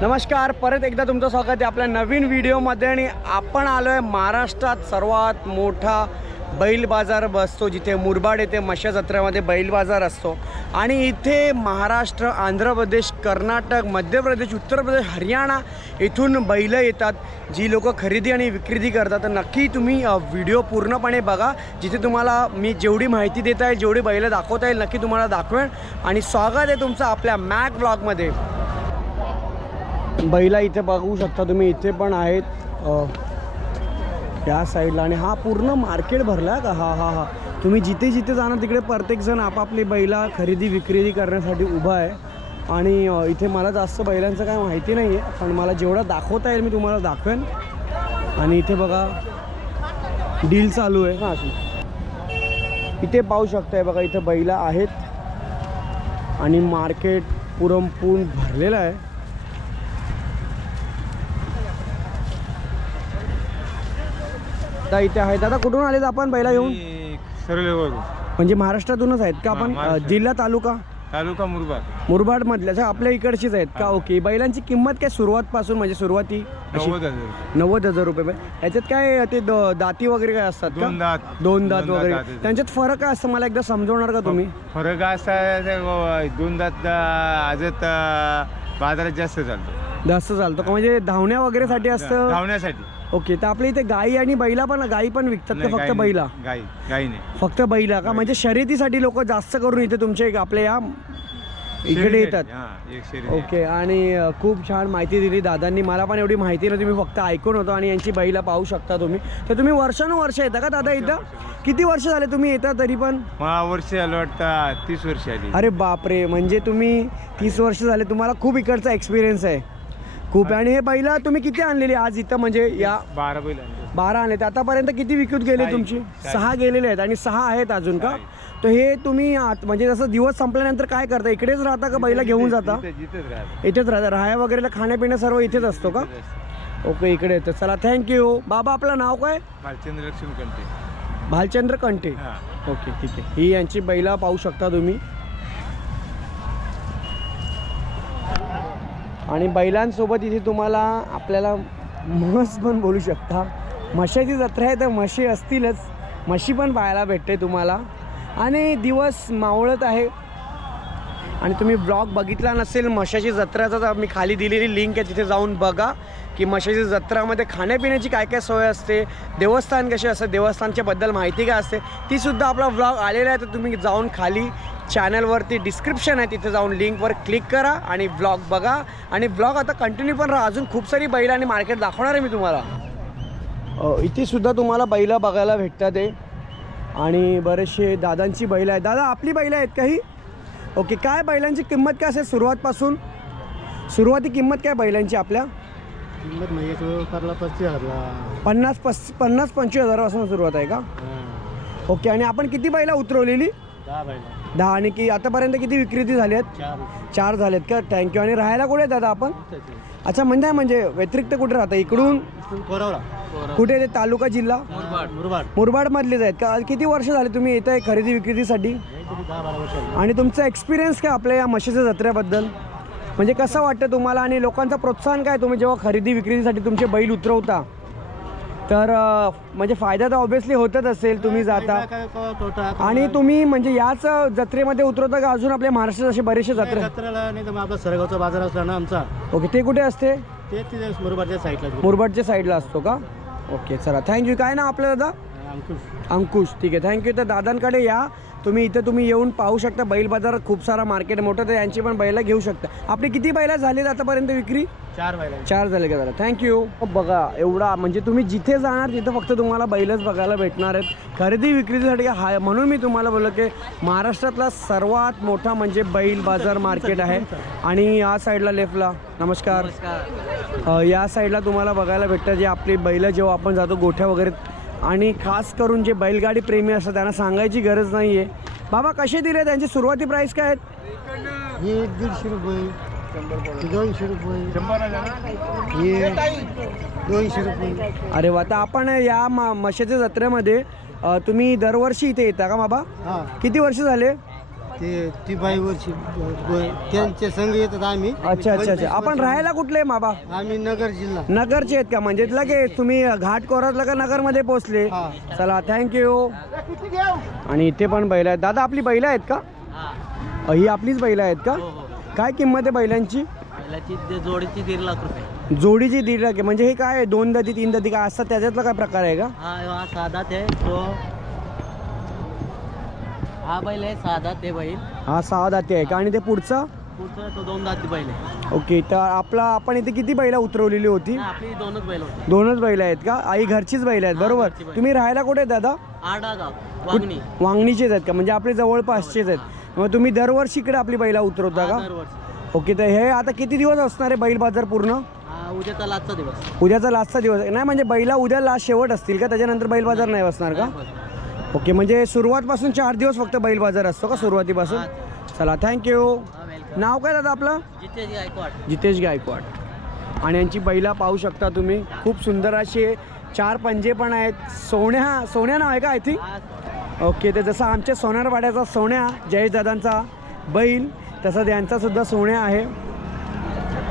नमस्कार परत एकदा तुमचं स्वागत आहे आपल्या नवीन व्हिडिओमध्ये आणि आपण आलो आहे महाराष्ट्रात सर्वात मोठा बैल बाजार बसतो जिथे मुरबाड येथे मशा जत्रेमध्ये बैल बाजार असतो. आणि इथे महाराष्ट्र आंध्र प्रदेश कर्नाटक मध्य प्रदेश उत्तर प्रदेश हरियाणा इथून बैलं येतात जी लोक खरेदी आणि विक्रेती करतात. तर नक्की तुम्ही व्हिडिओ पूर्णपणे बघा जिथे तुम्हाला मी जेवढी माहिती देता येईल जेवढी बैलं दाखवता येईल नक्की तुम्हाला दाखवेन. आणि स्वागत आहे तुमचं आपल्या मॅक ब्लॉगमध्ये. बैला इथे बघू शकता तुम्ही इथे पण आहेत. या साईडला आणि हा पूर्ण मार्केट भरला आहे का? हा हा हा. तुम्ही जिथे जिथे जाणार तिकडे प्रत्येकजण आपापली बैला खरेदी विक्रेदी करण्यासाठी उभा आहे. आणि इथे मला जास्त बैलांचं काय माहिती नाही आहे पण मला जेवढं दाखवता येईल मी तुम्हाला दाखवेन. आणि इथे बघा डील चालू आहे. हां अशी इथे पाहू शकताय बघा इथे बैला आहेत. आणि मार्केट पुरमपूर भरलेलं आहे. दादा इथे आहे दादा कुठून आलेत आपण बैला घेऊन? सरलेवर म्हणजे महाराष्ट्रातूनच आहेत का आपण? महाराष्ट्र. जिल्हा तालुका? तालुका मुरबाड. मुरबाड मधल्या. आपल्या इकडचीच आहेत का? ओके. बैलांची किंमत काय सुरुवात पासून म्हणजे सुरुवाती अशी? नव्वद हजार नव्वद हजार रुपये. याच्यात काय ते द- दाती वगैरे काय असतात का? दोन दात. दोन दात वगैरे. आहेत. त्यांच्यात फरक काय असतं? मला एकदा समजवणार का तुम्ही? फरक असा आहे ते व- दोन दात आजत बाजारात जास्त चालतो. जास्त चालतो का? म्हणजे धावण्या वगैरेसाठी असतं? धावण्यासाठी. ओके तर आपल्या इथे गाई आणि बैला पण गाई पण विकतात नाही, का गाई फक्त नाही. बैला? गाई गाई नाही. फक्त बैला का? म्हणजे शर्यतीसाठी लोक जास्त करून इथे तुमच्या एक आपल्या या इकडे येतात आहे. हा, एक शर्यत. ओके आणि अ, खूप छान माहिती दिली दादांनी. मला पण एवढी माहिती नव्हती मी फक्त ऐकून होतो आणि यांची बैला पाहू शकता तुम्ही. तर तुम्ही वर्षानुवर्ष येता का दादा इथं? किती वर्ष झाले तुम्ही येता तरी पण? मला वर्ष आलं वाटतं तीस वर्ष आली. अरे बापरे म्हणजे तुम्ही तीस वर्ष झाले तुम्हाला खूप इकडचा एक्सपिरियन्स आहे. खूप आणि हे बैला तुम्ही किती आणलेली आज इथं म्हणजे या बारा बैल आणले. बारा आणले आतापर्यंत किती विकत गेले तुमची? सहा. गेलेले आहेत आणि सहा आहेत अजून का? तर हे तुम्ही आत- म्हणजे जसं दिवस संपल्यानंतर काय करता? इकडेच राहता का बैला घेऊन जाता? जिथं- जिथंच राहत. इथेच राहता. राहाया वगैरे खाण्यापिणं सर्व इथेच असतो का? ओके इकडे येतं. चला थँक्यू बाबा आपलं नाव काय? भालचंद्र लक्ष्मी कंटे भालचंद्र कंटे हा. ओके ठीक आहे. ही यांची बैला पाहू शकता तुम्ही. आणि बैलांसोबत इथे तुम्हाला आपल्याला म्हस पण बोलू शकता. म्हशाची जत्रा आहे तर म्हशी असतीलच. म्हशी पण पाहायला भेटते तुम्हाला. आणि दिवस मावळत आहे. आणि तुम्ही ब्लॉग बघितला नसेल मशाची जत्राचा तर मी खाली दिलेली लिंक आहे तिथे जाऊन बघा की मशाची जत्रामध्ये खाण्यापिण्याची काय काय सोय असते देवस्थान कसे असते देवस्थानच्याबद्दल माहिती काय असते तीसुद्धा आपला ब्लॉग आलेला आहे तर तुम्ही जाऊन खाली चॅनलवरती डिस्क्रिप्शन आहे तिथे जाऊन लिंकवर क्लिक करा आणि ब्लॉग बघा. आणि ब्लॉग आता कंटिन्यू पण राहा. अजून खूप सारी बैल आणि मार्केट दाखवणार आहे मी तुम्हाला. इथे सुद्धा तुम्हाला बैला बघायला भेटतात आहे आणि बरेचसे दादांची बैलं आहेत. दादा आपली बैलं आहेत काही ओके काय बैलांची किंमत काय असेल सुरुवातपासून? सुरुवाती किंमत काय बैलांची आपल्या? किंमत म्हणजे करला पस्तीस हजारला पन्नास पस पन्नास पंचवीस हजारापासून सुरुवात आहे का? ओके आणि आपण किती बैला उतरवलेली? दहा बायला दहा आणि की आतापर्यंत किती विक्रेती झाली आहेत? चार. चार झालेत का? थँक्यू आणि राहायला कुठे आहेत दादा आपण? अच्छा म्हणजे म्हणजे व्यतिरिक्त कुठे राहता? इकडून? कुठे ते तालुका जिल्हा? मुरबाड. मुरबाड. मुरबाडमधलेच आहेत का? किती वर्ष झाले तुम्ही येत आहे खरेदी विक्रेतीसाठी? झाली. आणि तुमचा एक्सपिरियन्स काय आपल्या या म्हशीच्या जत्रेबद्दल? म्हणजे कसं वाटतं तुम्हाला आणि लोकांचं प्रोत्साहन काय तुम्ही जेव्हा खरेदी विक्रीसाठी तुमचे बैल उतरवता? तर म्हणजे फायदा तर ऑब्व्हियसली होतच असेल तुम्ही जाता. आणि तुम्ही म्हणजे याच जत्रेमध्ये उतरवता का? अजून आपल्या महाराष्ट्रात असे बरेचसे जत्रे? जत्रेला नाही तर मग आपला सरगावचा बाजार असला ना आमचा. ओके ते कुठे असते? ते तिथे मुरबाडच्या साईडला मुरबाडच्या साईडला असतो का? ओके चला. थँक्यू काय ना आपलं दादा? अंकुश. अंकुश. ठीक आहे. थँक्यू तर दादांकडे या. तुम्ही इथं तुम्ही येऊन पाहू शकता बैल बाजारात खूप सारा मार्केट मोठं तर यांची पण बैला घेऊ शकता. आपली किती बैला झालीत आतापर्यंत विक्री? चार बायला चार झाले का दादा थँक्यू बघा एवढा म्हणजे तुम्ही जिथे जाणार तिथं फक्त तुम्हाला बैलच बघायला भेटणार आहेत. खरेदी विक्रीसाठी हा म्हणून मी तुम्हाला बोललो की महाराष्ट्रातला सर्वात मोठा म्हणजे बैल बाजार मार्केट आहे. आणि या साईडला लेफ्टला नमस्कार. या साईडला तुम्हाला बघायला भेटतं जे आपली बैलं जेव्हा आपण जातो गोठ्या वगैरे आणि खास करून जे बैलगाडी प्रेमी असतात त्यांना सांगायची गरज नाही आहे बाबा कसे दिले त्यांची सुरुवाती प्राईस काय आहेत? हे दीडशे रुपये दोनशे रुपये हे दोनशे रुपये. अरे वा तर आपण या मा म्हशीच्या जत्रेमध्ये अ, तुम्ही दरवर्षी इथे येता का बाबा? हा. किती वर्ष झाले? ते ती बाईवरची ब- त्यांच्या संघ येतात आम्ही. अच्छा अच्छा अच्छा. आपण राहायला कुठले माबा आम्ही नगर जिल्हा. नगरचे आहेत का? म्हणजे लगेच तुम्ही घाट कोरातला का नगरमध्ये पोहोचले हा. चला थँक्यू आणि इथे पण बैल आहेत. दादा आपली बैल आहेत का? अ, ही आपलीच बैल आहेत का? काय किंमत आहे बैलांची? जोडीची दीड लाख रुपये. जोडीची दीड लाख आहे. म्हणजे हे काय आहे? दोन दती तीन दती काय? असतात त्याच्यातला काय प्रकार आहे का? हा हा साधा ते तो हा बैल आहे साधा ते बैल. हा सहा दाती आहे का? आणि ते पुढचा? पुढचा तो दोन दाती बैल आहे. ओके तर आपला आपण इथे किती बैला उतरवलेली होती? आपली दोनच बैल होते. दोनच बैल आहेत का? आई घरचीच बैल आहेत बरोबर. घरची बैल. तुम्ही राहायला कुठे आहेत दादा? आडा गाव वागणी. वांगणीचेच आहेत का? म्हणजे आपले जवळपासचेच आहेत. मग तुम्ही दरवर्षी इकडे आपली बैला उतरवता का? दरवर्षी. ओके तर हे आता किती दिवस असणार आहे बैल बाजार पूर्ण? हा उद्याचा लास्टचा दिवस. उद्याचा लास्टचा दिवस. आहे नाही म्हणजे बैला उद्या लास्ट शेवट असतील का? त्याच्यानंतर बैल बाजार नाही असणार का? ओके म्हणजे सुरुवातपासून चार दिवस फक्त बैल बाजार असतो का सुरुवातीपासून? चला थँक्यू नाव काय दादा आपलं? जिथे गायकवाड. जितेश गायकवाड. आणि यांची बैला पाहू शकता तुम्ही. खूप सुंदर असे चार पंजे पण आहेत. सोन्या सोन्या नाव आहे का आय थिंक? ओके तर जसं आमच्या सोनारवाड्याचा सोन्या जयेश दादांचा बैल तसंच यांचा सुद्धा सोन्या आहे.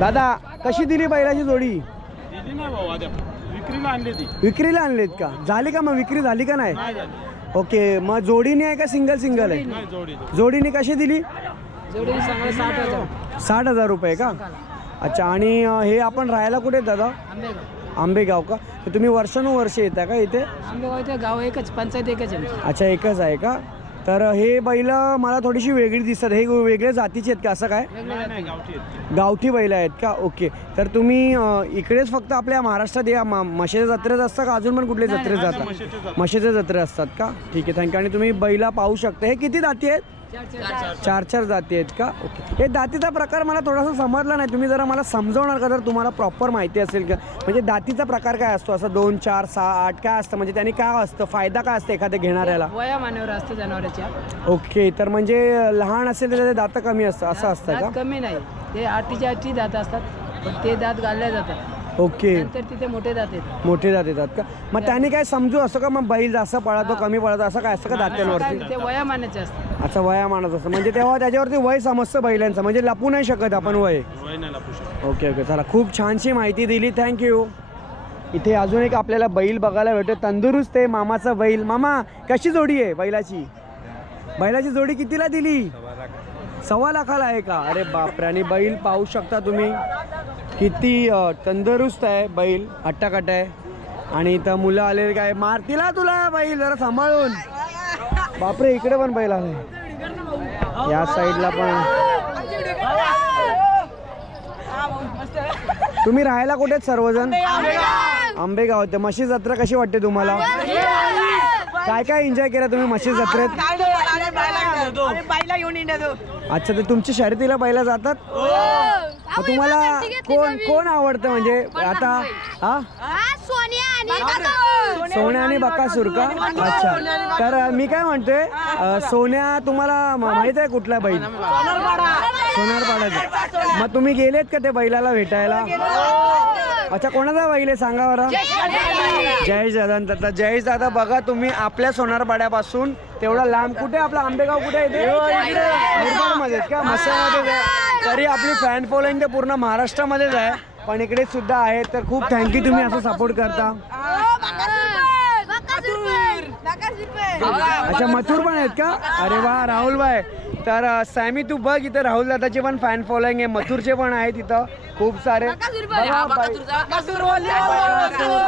दादा कशी दिली बैलाची जोडी? विक्रीला आणली ती. विक्रीला आणलीत का? झाली का मग? विक्री झाली का नाही? ओके मग जोडीने आहे का सिंगल सिंगल आहे? जोडी जोडीने कशी दिली? सांगा साठ हजार. साठ हजार रुपये का? अच्छा आणि अं, हे आपण राहायला कुठे आहेत दादा आंबेगाव. आंबेगाव का? तर तुम्ही वर्षानुवर्ष येता का इथे? आंबेगाव इथे गाव एकच पंचायत एकच आहे आमची. अच्छा एकच आहे का? तर हे बैल मला थोडीशी वेगळी दिसतात. हे वेगळ्या जातीचे आहेत का? असं काय. गावठी बैल आहेत का? ओके. तर तुम्ही अं, इकडेच फक्त आपल्या महाराष्ट्रात या. मा- म्हशीच्या जत्रेत असता का? अजून पण कुठले जत्रेत जाता? म्हशीचे जत्रे असतात का? ठीक आहे थँक्यू. आणि तुम्ही बैला पाहू शकता. हे किती जाती आहेत? चार चार जाती आहेत का? ओके. हे दातीचा प्रकार मला थोडासा समजला नाही. तुम्ही जरा मला समजवणार का? जर तुम्हाला प्रॉपर माहिती असेल का? म्हणजे दातीचा प्रकार काय असतो? असं दोन चार सहा आठ काय असतं? म्हणजे त्यांनी काय असतं? फायदा काय असतं एखाद्या घेणाऱ्याला? असते जनावरांच्या. ओके. तर म्हणजे लहान असेल तर त्याचे दातं कमी असतं. असं असतं दात का कमी नाही. ते आठीच्या आठी दात असतात. पण ते दात घालले जातात. ओके. नंतर तिथे मोठे दात येतात. मोठे जात येतात का? मग त्याने काय समजू असं का? मग बैल जास्त पळतो कमी पळतो? असं काय असतं का दात्यांवरती? ते मानाचे असतात. अच्छा वया मानत असतं. म्हणजे तेव्हा त्याच्यावरती वय समजतं बैलांचं. म्हणजे लपू नाही शकत आपण वय. वय नाही लपू शकत. Okay okay. चला खूप छानशी माहिती दिली. थँक्यू इथे अजून एक आपल्याला बैल बघायला भेटतो. तंदुरुस्त आहे मामाचा बैल. मामा कशी जोडी आहे बैलाची? बैलाची जोडी कितीला दिली? सव्वा लाखाला आहे का? अरे बापरे आणि बैल पाहू शकता तुम्ही. किती तंदुरुस्त आहे बैल. हट्टाकट आहे. आणि इथं मुलं आलेले काय? मारतीला तुला बैल? जरा सांभाळून. बापरे इकडे पण बैल आले. या साईडला पण. तुम्ही राहायला कुठे आहेत सर्वजण? आंबेगाव. ते म्हशी जत्रा कशी वाटते तुम्हाला? काय काय एन्जॉय केला तुम्ही म्हशी जत्रेत? अच्छा तर तुमची शर्यतीला बैला जातात? तुम्हाला कोण कोण आवडतं म्हणजे? आता हा? सोनिया सोन्या आणि बकासूर का अच्छा. तर मी काय म्हणतोय सोन्या तुम्हाला माहीत आहे कुठला बैल? सोनारपाड्याचा मग तुम्ही गेलेत का ते बैलाला भेटायला? अच्छा कोणाचा बैल आहे? सांगा बरं. जयेश दादा जयेश दादा बघा तुम्ही आपल्या सोनारपाड्यापासून तेवढा लांब कुठे आपला आंबेगाव कुठे आहे ते? मध्ये का? मसाल्यामध्ये तरी आपली फॅन फॉलोईंग ते पूर्ण महाराष्ट्रामध्येच आहे. पण इकडे सुद्धा आहे तर खूप थँक्यू तुम्ही असं सपोर्ट करता. अच्छा मथुर पण आहेत का अरे वा राहुल भाई तर सॅमी तू बघ इथं राहुल दादाचे पण फॅन फॉलोईंग आहे मथुरचे पण आहेत इथं खूप सारे बघा, बाई-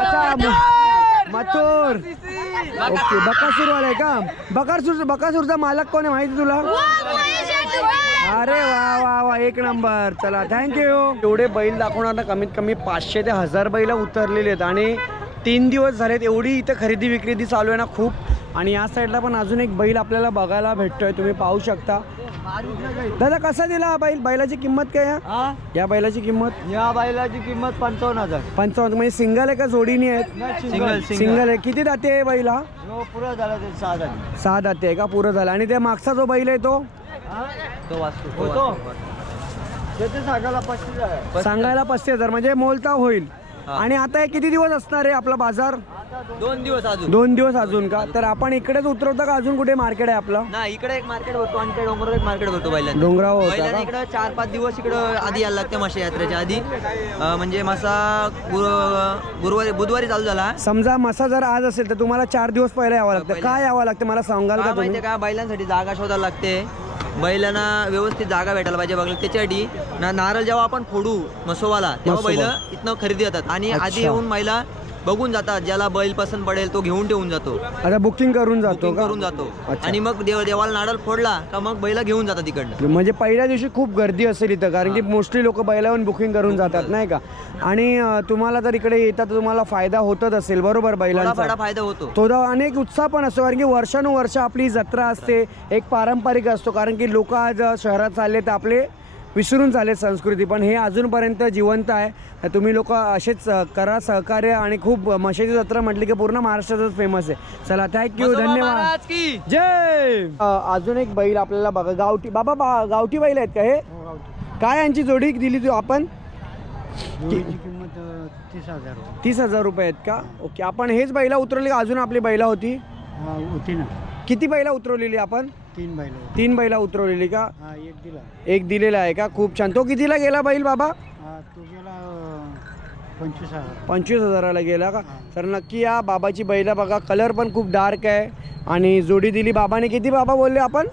अच्छा म- मथुर ओके बकासूर वाला आहे का बकासूर बकासूरचा मालक कोण आहे माहिती तुला अरे वा वा वा एक नंबर चला थँक्यू एवढे बैल दाखवणार ना कमीत कमी पाचशे ते हजार बैल उतरलेले आहेत आणि तीन दिवस झालेत एवढी इथं खरेदी विक्रेती चालू आहे ना खूप. आणि या साईडला पण अजून एक बैल आपल्याला बघायला भेटतोय तुम्ही पाहू शकता. दादा कसा दिला हा बैल? बैलाची किंमत काय आहे? या बैलाची किंमत? या बैलाची किंमत पंचावन्न हजार. पंचावन्न म्हणजे सिंगल आहे का जोडीनी आहेत? सिंगल सिंगल आहे. किती दाते आहे बैल हा? पुरा झाला ते सहा झाले सहा दाते आहे का? पुरं झालं. आणि ते मागचा जो बैल आहे तो? तो वाचतो होतो. त्याचे सांगायला पस्तीस आहे सांगायला पस्तीस हजार म्हणजे मोलता होईल. आणि आता हे किती दिवस असणार आहे आपला बाजार? दोन दिवस अजून. दोन दिवस अजून का? तर आपण इकडेच उतरवता का अजून कुठे मार्केट आहे आपलं? ना इकडे एक मार्केट भरतो आणि त्या डोंगरावर एक मार्केट भरतो बैलांना डोंगरावर होता बैलांना का इकडं चार पाच दिवस इकडं आधी यायला लागते मासे यात्रेच्या आधी. अं, म्हणजे मासा गुरु गुरुवारी बुधवारी चालू झाला. समजा मसा जर आज असेल तर तुम्हाला चार दिवस पहिला यावं लागतं. काय यावं लागतं? मला सांगाल का का तुम्ही? माहितीये का? बैलांसाठी जागा शोधायला लागते. बैलांना व्यवस्थित जागा भेटायला पाहिजे बघा त्याच्यासाठी ना नारळ जेव्हा आपण फोडू मसोवाला तेव्हा बैल मसोबा. इथनं खरेदी येतात आणि अच्छा. आधी येऊन बैला बघून जातात. ज्याला बैल पसंत पडेल तो घेऊन ठेवून जातो. आता बुकिंग करून जातो बुकिंग का? करून जातो. अच्छा. आणि मग देव देवाला नारळ फोडला का मग बैला घेऊन जातात तिकडनं म्हणजे पहिल्या दिवशी खूप गर्दी असेल इथं कारण की मोस्टली लोक बैलावरून बुकिंग करून जातात नाही का? आणि अं, तुम्हाला जर इकडे येतात तर तुम्हाला फायदा होतच असेल बरोबर थोडा बैलांचा? फायदा फायदा होतो. तो अनेक उत्साह पण असतो कारण की वर्षानुवर्ष आपली जत्रा असते एक पारंपरिक असतो कारण की लोक आज शहरात चालले तर आपले विसरून चालले संस्कृती पण हे अजूनपर्यंत जिवंत आहे. तुम्ही लोक असेच करा सहकार्य आणि खूप मशाची जत्रा म्हटली की पूर्ण महाराष्ट्रातच फेमस आहे. चला थँक्यू धन्यवाद. जय! अजून एक बैल आपल्याला बघा गावठी बाबा बा गावठी बैल आहेत का हे? काय यांची जोडी दिली तू आपण? किंमत तीस हजार रुपये. तीस हजार रुपये आहेत का? ओके आपण हेच बैला उतरवली का अजून आपली बैला होती? हा होती ना. किती बैला उतरवलेली आपण? तीन बैल. तीन बैला उतरवलेली का? हा एक दिला. एक दिलेला आहे का? खूप छान. तो कितीला गेला बैल बाबा? हा तो गेला पंचवीस हजार. पंचवीस हजाराला गेला का? तर नक्की या बाबाची बैला बघा. कलर पण खूप डार्क आहे. आणि जोडी दिली. बाबाने किती बाबा बोलले आपण?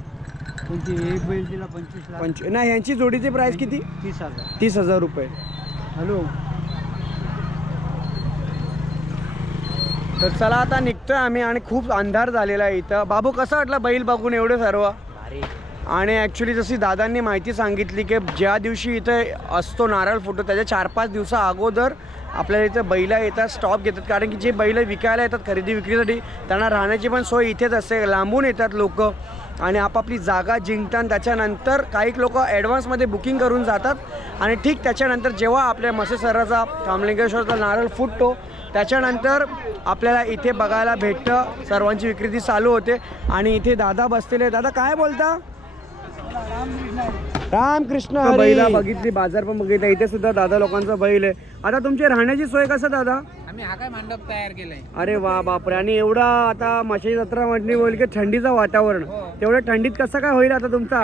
कोणती? एक बैल दिला पंचवीस लाख. पंच नाही यांची जोडीची प्राइस किती? तीस हजार. तीस हजार रुपये. हॅलो? तर चला आता निघतोय आम्ही आणि खूप अंधार झालेला आहे इथं. बाबू कसं वाटलं बैल बघून एवढं सर्व? आणि ॲक्च्युली जशी दादांनी माहिती सांगितली की ज्या दिवशी इथे असतो नारळ फुटतो त्याच्या चार पाच दिवसा अगोदर आपल्याला इथं बैला येतात स्टॉप घेतात. कारण की जे बैल विकायला येतात खरेदी विक्रीसाठी त्यांना राहण्याची पण सोय इथेच असते. लांबून येतात लोक आणि आपापली जागा जिंकतात. त्याच्यानंतर काही लोक ॲडव्हान्समध्ये बुकिंग करून जातात. आणि ठीक त्याच्यानंतर जेव्हा आपल्या मसेसराचा कामलिंगेश्वरचा नारळ फुटतो त्याच्यानंतर आपल्याला इथे बघायला भेटतं. सर्वांची विक्री चालू होते. आणि इथे दादा बसलेले दादा काय बोलता? रामकृष्ण बैला बघितली बाजार पण बघितला. इथे सुद्धा दादा लोकांचा बैल आहे. आता तुमची राहण्याची सोय कसं दादा? आम्ही हा काय मंडप तयार केलाय. अरे वा बापरे. आणि एवढा आता मशाई जत्रा म्हटली बोल की थंडीचं वातावरण. तेवढ्या थंडीत कसं काय होईल आता तुमचा?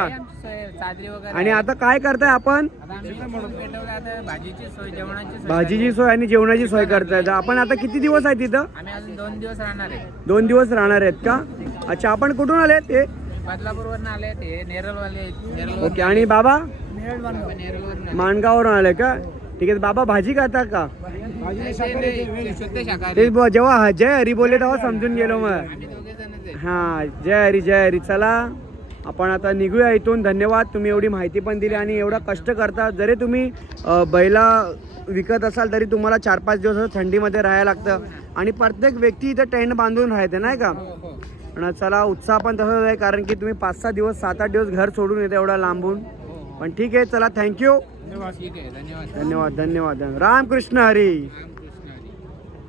चादरी वगैरे आणि आता काय करताय आपण? आता आम्ही पेटवलं आता भाजीची सोय जेवणाची सोय भाजीची सोय आणि जेवणाची सोय करताय. तर आपण आता किती दिवस आहे तिथं आम्ही अजून दोन दिवस राहणार आहे. दोन दिवस राहणार आहेत का? अच्छा आपण कुठून आले ते बदलापूरवरून आले ते नेरळवाले ओके आणि बाबा? आले. नेरळवरून आले. माणगावरून आले का? ठीक आहे बाबा भाजी खाता का? ते- जेव्हा जय हरी बोलले तेव्हा समजून गेलो मग. हां जय हरी जय हरी. चला आपण आता निघूया इथून. धन्यवाद तुम्ही एवढी माहिती पण दिली आणि एवढा कष्ट करता. जरी तुम्ही बैला विकत असाल तरी तुम्हाला चार पाच दिवस थंडीमध्ये राहायला लागतं. आणि प्रत्येक व्यक्ती इथं टेंट बांधून राहते नाही का? आणि चला उत्साह पण तसंच आहे कारण की तुम्ही पाच सहा दिवस सात आठ दिवस घर सोडून येते एवढा लांबून. पण ठीक आहे चला थँक्यू धन्यवाद. धन्यवाद धन्यवाद. रामकृष्ण हरी.